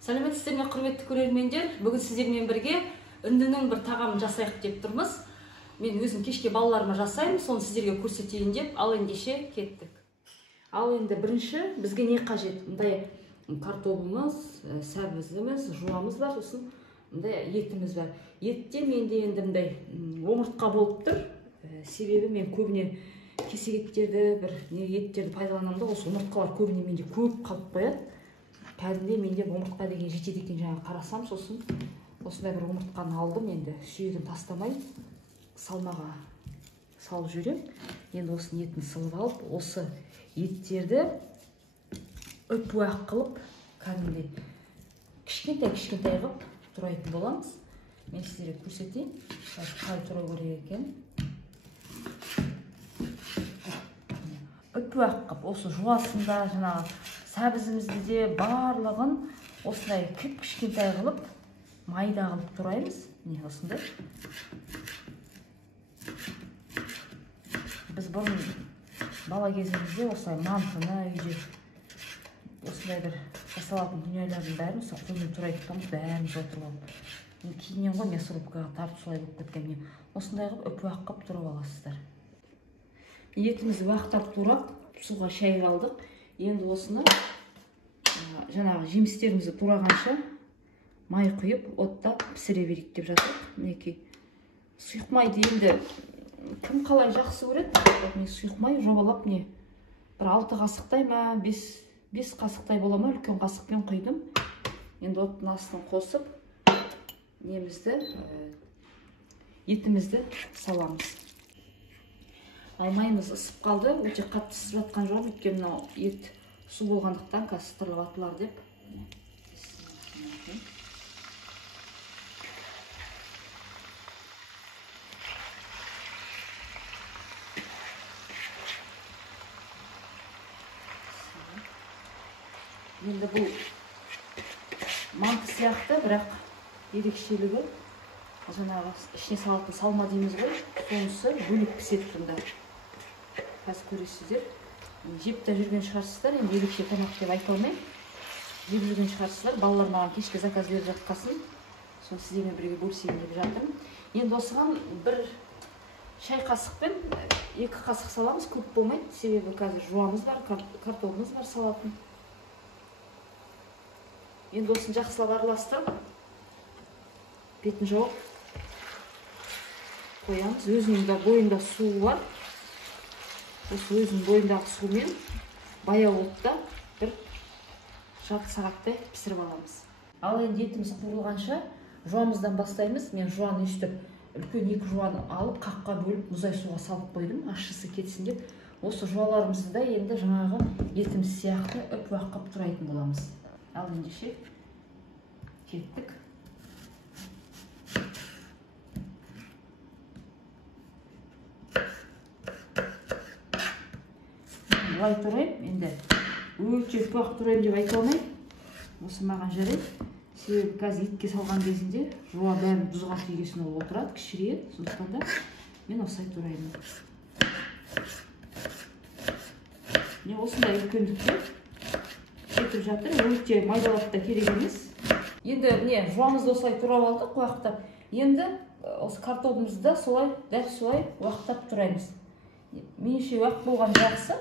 Сәлеметсіздер ме, құрметті көрермендер? Бүгін сіздермен бірге үндінің бір тағамын жасайық деп тұрмыз. Мен өзім кешке балаларыма жасаймын, соны сіздерге көрсетейін деп, ал ендеше кеттік. Ал енді бірінші бізге не қажет? Мындай картобымыз, сәбізіміз, жуамыз бар, сосын мындай етіміз бар. Етте менде енді мындай омыртқа болып тұр. Себебі мен көбіне кесек еттерді, еттерді пайдаланамын да, осы омыртқалар көбіне менде көп қалып қояды. Кәдімде менде омыртқа деген жетеді екен, жаңа қарасам, сосын осындай бір омыртқаны алдым, енді сүйегін тастамай салмаға салып жүрем. Енді осының етін сылып алып, осы еттерді үп-уақ қылып, кәдімде кішкентай қылып турайтын боламыз. Мен сіздерге көрсетейін, қалай турау керек екен. Үп-уақ қылып, осы жуасында, жаңағы сәбізімізді де барлығын осындай кішкентай қылып, майда қылып тураймыз. Не осындай. Біз бұрын бала кезімізде осылай мантыны үйде осындай бір жасалатын дүниелердің бәрін осы қолмен турайтын тұғымыз, бәріміз отырып алып. Кейіннен ғой мясорубкаға тартып солай болып кеткен. Осындай қылып үп-уақ қылып турап аласыздар. Етімізді уақыттап турап, суға шайып алдық. Енді осыны жаңағы жемістерімізді турағанша май құйып, отта пісіре берейік деп жатырмық. Мінекей. Сұйық майды енді кім қалай жақсы көреді? Мен сұйық май жобалап не? Бір 6 қасықтай ма, 5 қасықтай бола ма, үлкен қасықпен құйдым. Енді оттың астын қосып, етімізді саламыз. Майымыз ысып қалды, өте қатты ысып жатқан жоқ, өйткені мынау ет су болғандықтан қастырылып атылар деп. Енді бұл манты сияқты, бірақ ерекшелігі жаңағы ішіне салатын салма дейміз ғой, сонысы бөлек піседі бұнда. Қазір көресіздер. Жеп та жүрген шығарсыздар, енді ерекше тамақ деп айта алмаймын. Жеп жүрген шығарсыздар, балалар маған кешкі заказ беріп жатқасын, соны сіздермен бірге бөлісейін деп жатырмын. Енді осыған бір шай қасықпен 2 қасық саламыз, көп болмайды, себебі қазір жуамыз бар, картобымыз бар салатын. Енді осын жақсылап араластырып, бетін жауып қоямыз. Өзінің бойында суы бар. Осы өзінің бойындағы сумен баяу отта бір жарты сағаттай пісіріп аламыз. Ал енді етіміз қуырылғанша жуамыздан бастаймыз. Мен жуаны өстіп, үлкен 2 жуаны алып, қаққа бөліп, мұздай суға салып қойдым, ащысы кетсін деп. Осы жуаларымызды да енді жаңағы етіміз сияқты үп-уақ қылып турайтын боламыз. Ал ендеше кеттік. Бұлай турайым, енді өте үп-уақ турайым деп айта алмаймын. Осы маған жарайды. Себебі қазір етке салған кезінде жуа бәрін бұзға түйгесін ол отырады, кішірейеді. Сондықтан да мен осылай тураймын. Осындай үлкендікте кетіп жатыр, өте майдалап та керек емес. Енді жуамызды осылай турап алдық, уақыттап. Енді осы картобымызды солай, дәл солай уақыттап тураймыз. Меніңше уақыт болған жақсы.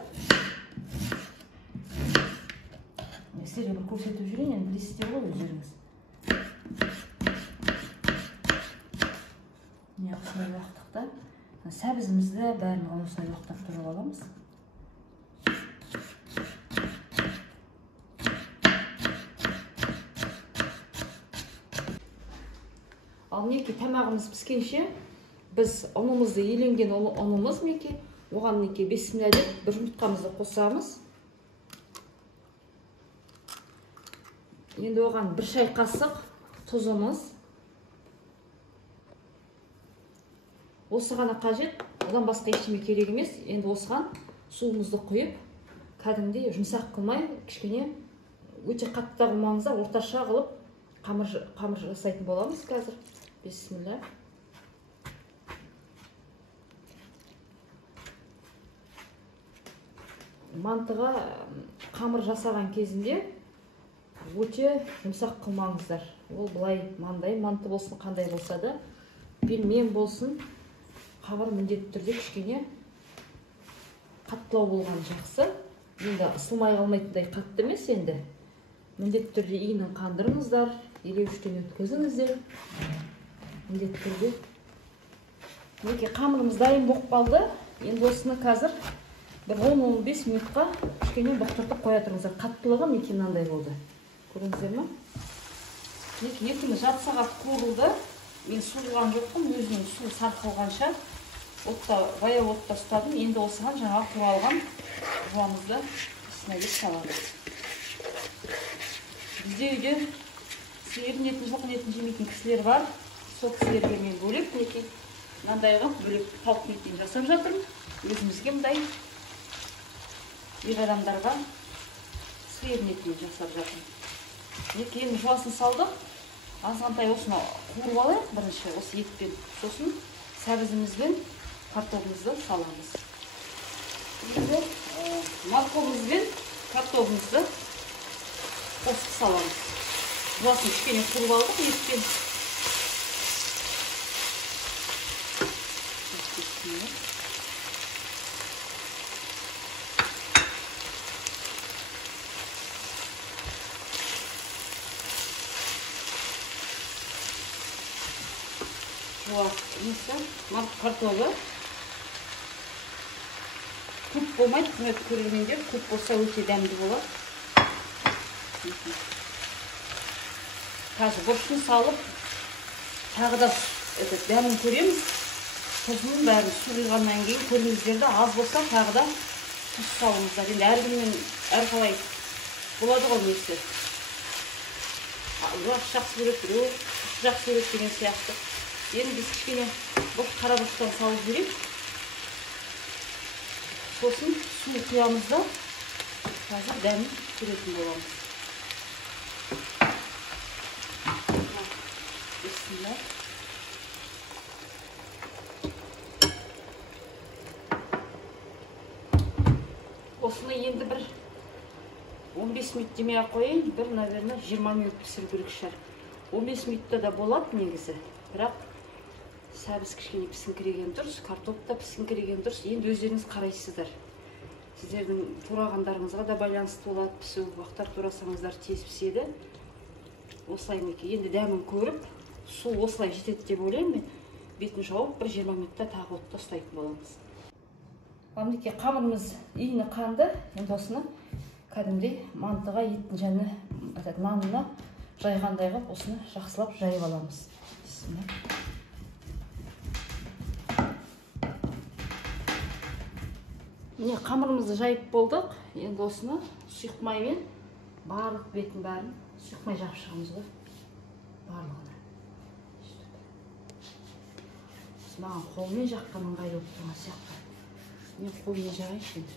Сіздерге бір көрсетіп жүрейін, енді білесіздер ғой өздеріңіз. Осындай уақыттықта сәбізімізді бәрін осылай уақыттап турап аламыз. Ал неке тамағымыз піскенше, біз ұнымызды, еленген ұнымыз неке, оған неке бесміллә деп бір жұмыртқамызды қосамыз. Енді оған 1 шай қасық тұзымыз. Осы ғана қажет, одан басқа ештеме керек емес. Енді осыған суымызды құйып, кәдімгідей жұмсақ қылмай, кішкене өте қатты қылмаңыздар, орташа қылып қамыр жасайтын боламыз қазір. Бисмилля. Мантыға қамыр жасаған кезінде өте жұмсақ қылмаңыздар. Ол былай маңдай манты болсын, қандай болса да, пельмен болсын, қамыр міндетті түрде кішкене қаттылау болған жақсы. Енді ысылмай қалмайтындай қатты емес енді. Міндетті түрде иінін қандырыңыздар, елеуіштен өткізіңіздер. Міндетті түрде. Мінекей қамырымыз дайын болып қалды. Енді осыны қазір бір 10-15 минутқа кішкене бұқтыртып қоя тұрыңыздар. Қаттылығы мінекей мынандай болды. Көрдіңіздер ме? Мінекей етіміз жарты сағат қуырылды. Мен суырған жоқпын, өзінің суы сарқылғанша баяу отта ұстадым. Енді осыған жаңа қуырылған жуамызды үстіне кеп саламыз. Бізде үйде сиырдың етін, жылқының етін жемейтін кісілер бар. Сол кісілерге мен бөлек мінекей мынандайға бөлек тауықтың етін жасап жатырмын. Өзімізге мындай ер адамдарға сиырдың етін жасап жатырмын. Мінекей енді жуасын салдық. Азғантай осыны қуырып алайық бірінші осы етпен. Сосын сәбізімізбен картоплымызды саламыз. Енді морковымызбен картоплымызды қосып саламыз. Жуасын кішкене қуырып алдық етпен. Картоплы көп болмайды, құрметті көрермендер, көп болса өте дәмді болады. Қазір бұрышын салып, тағы да дәмін көреміз. Тұзының бәрін су құйғаннан кейін көріңіздерді аз болса тағы да тұз салыңыздар. Енді әркімнен әрқалай болады ғой несі. Жақсы жақсы көреді, жақсы көреді деген сияқты. Енді біз кішкене бұл қара бұрыштан салып жүрейік. Сосын су құямызда қазір дәмін көретін боламыз. Бісміллә. Осыны енді бір 15 минут демей қойын, бір, наверное, 20 минут пісіру керек шығар. 15 минутта да болады негізі, бірақ сәбіз кішкене пісіңкіреген дұрыс, картоп та пісіңкіреген дұрыс. Енді өздеріңіз қарайсыздар. Сіздердің турағандарыңызға да байланысты болады. Пісу уақыттар турасаңыздар тез піседі. Осылай мінекей. Енді дәмін көріп, су осылай жетеді деп ойлаймын. Бетін жауып, бір 20 минутта тағы отта ұстайтын боламыз. Мінекей қамырымыз иіні қанды. Енді осыны кәдімгідей мантыға еттің және нанына жайғандай қылып, осыны жақсылап жайып аламыз. Міне қамырымызды жайып болдық. Енді осыны сұйық маймен барлық бетін бәрін сұйық май жағып шығамыз ғой. Барлығына. Маған қолмен жаққан ыңғайлы болып тұрған сияқты. Мен қолмен жағайыншы енді.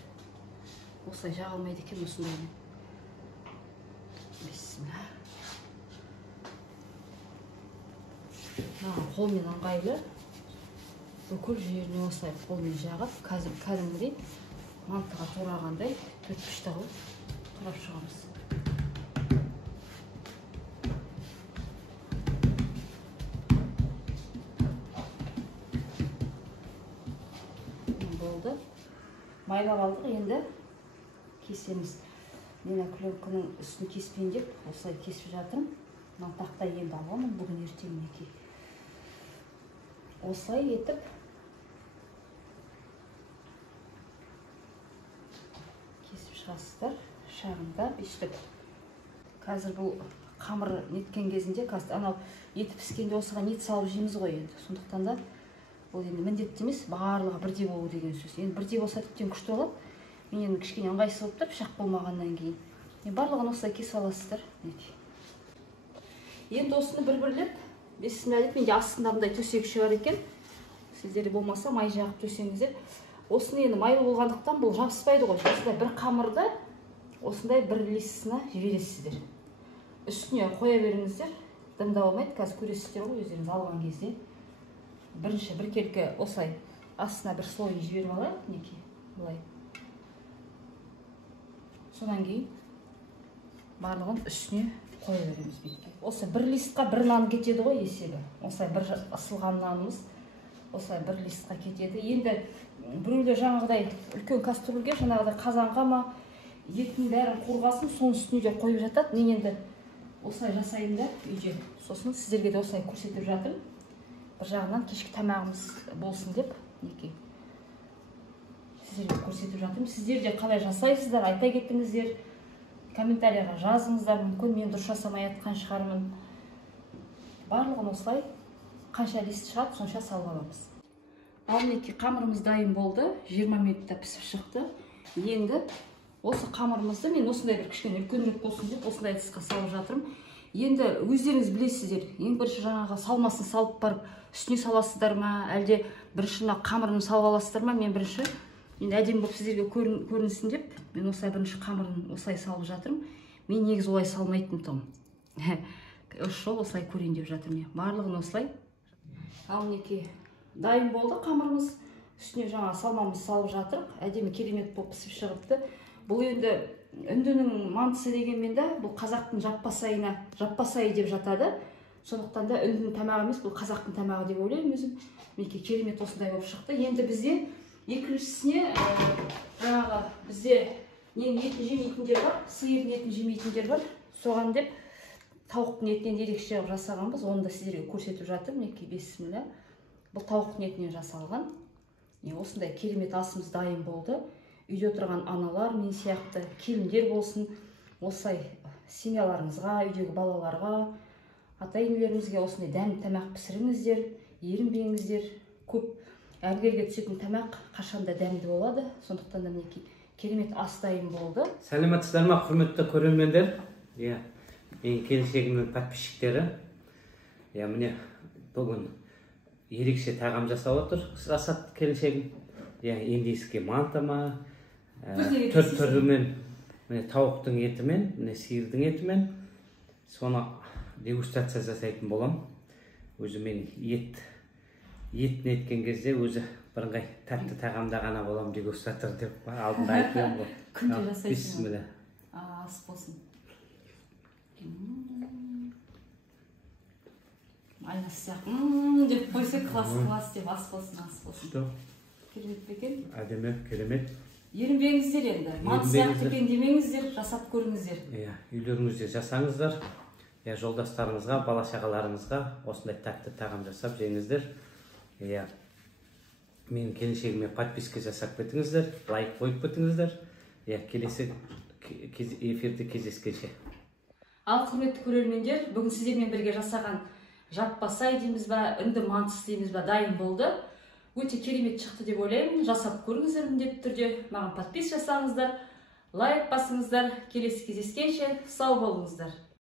Осылай жаға алмайды екен осындаймен. Бисмилла. Маған қолмен ыңғайлы. Бүкіл жеріне осылай қолмен жағып, кәдімгідей мантыға турағандай төрт-пішті қылып турап шығамыз. Болды. Майлап алдық, енді кесеміз. Мен пленканың үстін кеспейін деп осылай кесіп жатырмын. Мына тақтай енді аламын бүгін ертең мінекей. Осылай етіп кесіп шығасыздар. Шағында бештіп. Қазір бұл қамыр неткен кезінде, анау еті піскенде осыған ет салып жейміз ғой енді. Сондықтан да ол енді міндетті емес, барлығы бірдей болу деген сөз. Енді бірдей болса тіптен күшті болады. Мен енді кішкене ыңғайсыз болып тұр, пышақ болмағаннан кейін. Барлығын осылай кесіп аласыздар. Енді осыны бір-бірлеп, бисмиллах, менде астында мындай төсегіші бар екен. Сіздерде болмаса май жағып төсеңіздер. Осыны енді майлы болғандықтан бұл жабыспайды ғой. Осындай бір қамырды осындай бір листісіне жібересіздер. Үстіне қоя беріңіздер. Дымдап алмайды. Қазір көресіздер ғой өздеріңіз алған кезде. Бірінші бір келкі осылай астына бір слой жіберіп алайық, неке. Былай. Содан кейін барлығын үстіне қоя береміз бүйтіп. Осы бір листқа бір нан кетеді ғой есебі. Осылай бір ысылған нанымыз осылай бір листқа кетеді. Енді біреулер жаңағыдай үлкен кастрюльге, жаңағыдай қазанға ма еттің бәрін қорғасын, соның үстіне де қойып жатады. Мен енді осылай жасайын да үйде. Сосын сіздерге де осылай көрсетіп жатырмын. Бір жағынан кешкі тамағымыз болсын деп, неке. Сіздерге көрсетіп жатырмын. Сіздер де қалай жасайсыздар, айта кетіңіздер. Комментарияға жазыңыздар, мүмкін мен дұрыс жасамай жатқан шығармын. Барлығын осылай қанша лист шығады, сонша салып аламыз. Ал мінекей қамырымыз дайын болды. 20 минутта пісіп шықты. Енді осы қамырымызды мен осындай бір кішкене үлкенірек болсын деп осындай ыдысқа салып жатырмын. Енді өздеріңіз білесіздер, ең бірінші жаңағы салмасын салып барып үстіне саласыздар ма, әлде бірінші қамырын салып аласыздар ма? Мен бірінші енді әдемі болып сіздерге көрінсін деп, мен осылай бірінші қамырын осылай салып жатырмын. Мен негізі олай салмайтын тұғым. Жол осылай көрейін деп жатырмын. Барлығын осылай. Ал мінекей дайын болды қамырымыз. Үстіне жаңа салмамыз салып жатырық. Әдемі керемет болып пісіп шығыпты. Бұл енді үндінің мантысы дегенмен де бұл қазақтың жаппасайы деп жатады. Сондықтан да үндінің тамағы емес, бұл қазақтың тамағы деп ойлаймын өзім. Мінекей керемет осындай болып шықты. Енді бізде екіншісіне жаңағы бізде ненің етін жемейтіндер бар, сиырдың етін жемейтіндер бар. Соған деп тауықтың етінен ерекше жасағанбыз. Оны да сіздерге көрсетіп жатырмын. Мінекей бисмилля. Бұл тауықтың етінен жасалған. Осындай керемет асымыз дайын болды. Үйде отырған аналар, мен сияқты келіндер болсын, осылай семьяларыңызға, үйдегі балаларға, ата-енелеріңізге осындай дәмді тамақ пісіріңіздер, ерінбеңіздер. Көп әргерге түсетін тамақ қашанда дәмді болады. Сондықтан да мінекей керемет ас дайын болды. Сәлеметсіздер ме, құрметті көрермендер? Мен келіншегімнің подписчиктері. Міне бүгін ерекше тағам жасап отыр. Жасат келіншегім. Индийский манта ма, түрімен, тауықтың етімен, сиырдың етімен, соны дегустация жасайтын болам. Өзі мен етін еткен кезде өзі бірыңғай тәтті тағамда ғана болам дегустатор деп алдында айтып ғой. Күнде жасайсың. Бисмилля. Ас болсын. Айнасы сияқты деп қойса класс деп ас болсын. Керемет бекен. Әдемі, керемет. Ерінбеңіздер енді. Манты сияқты екен демеңіздер, жасап көріңіздер. Үйлеріңізде жасаңыздар. Жолдастарыңызға, бала-шағаларыңызға осындай тәтті тағам жасап жеңіздер. Мен келіншегіме подписка жасап кетіңіздер, лайк қойып кетіңіздер. Келесі эфирде кездескенше. Ал құрметті көрермендер, бүгін сіздермен бірге жасаған жаппасай дейміз ба, үнді мантысы дейміз ба, дайын болды. Өте керемет шықты деп ойлаймын. Жасап көріңіздер міндетті түрде. Маған подпис жасаңыздар, лайк басыңыздар. Келесі кездескенше сау болыңыздар.